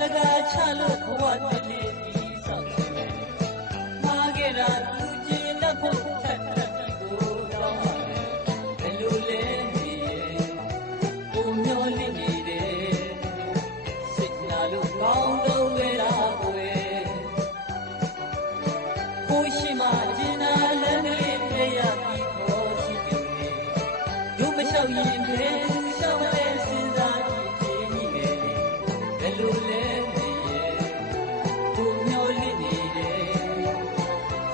laka chalo bwa tili sao chime ma ge ra tu jin na pho that that ko taw ma belu le ni ko myo li ni de sit na lu kaung lo we la kwe ko shi ma jin na lan le pe ya pi ko si ju ni yo ma chau yin pe tu chau le sin sa ji ni ge ni belu le ni ko myo li ni de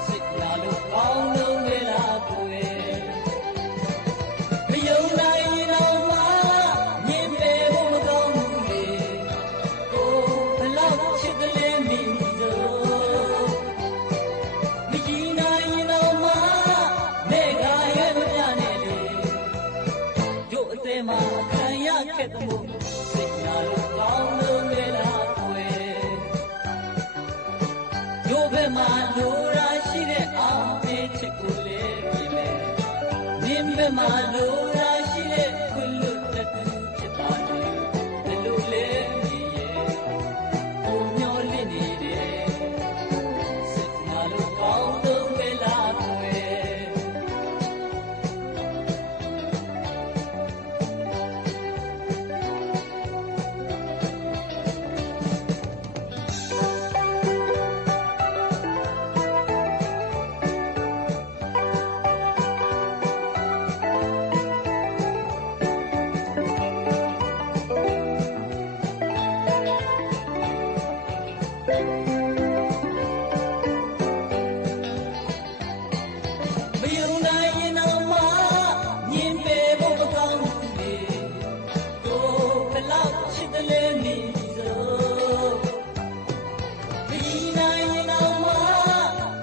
sit na lu kaung lo we la kweမယုံနိုင်တော့မှမြင်ပေဖို့မကောင်းဘူးလေကိုဘလောက်ချစ်ကလေးမိစို့မကြည့်နိုင်တော့မှနေကရဲ့မပြနဲ့လေတို့အသေးမှခံရခဲ့တဲ့မို့စိတ်နာလို့ကောင်းလို့လေလားကွယ်တို့ဘက်မှာလိုရာရှိတဲ့အောင်မေးချစ်ကိုလေပြင်မယ်မြင်ဘက်မှာလိုရာရှိတဲ့ခွင့်လွတ်တဲ့သူဖြစ်ပါလေဘယ်လိုလဲဒီရဲ့ကိုမျောလင့်နေတယ်စိတ်နာလို့ကောင်းလို့ပဲလားကွယ်မယုံနိုင်ရင်တော့မှမြင်ပေဖို့မကောင်းဘူးလေကိုဘလောက်ချစ်တယ်လဲမိစို့မကြည့်နိုင်ရင်တော့မှ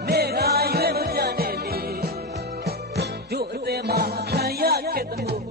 နေကရွယ်မပြနဲ့လေတို့အသေးမှခံရခဲ့တဲ့မို့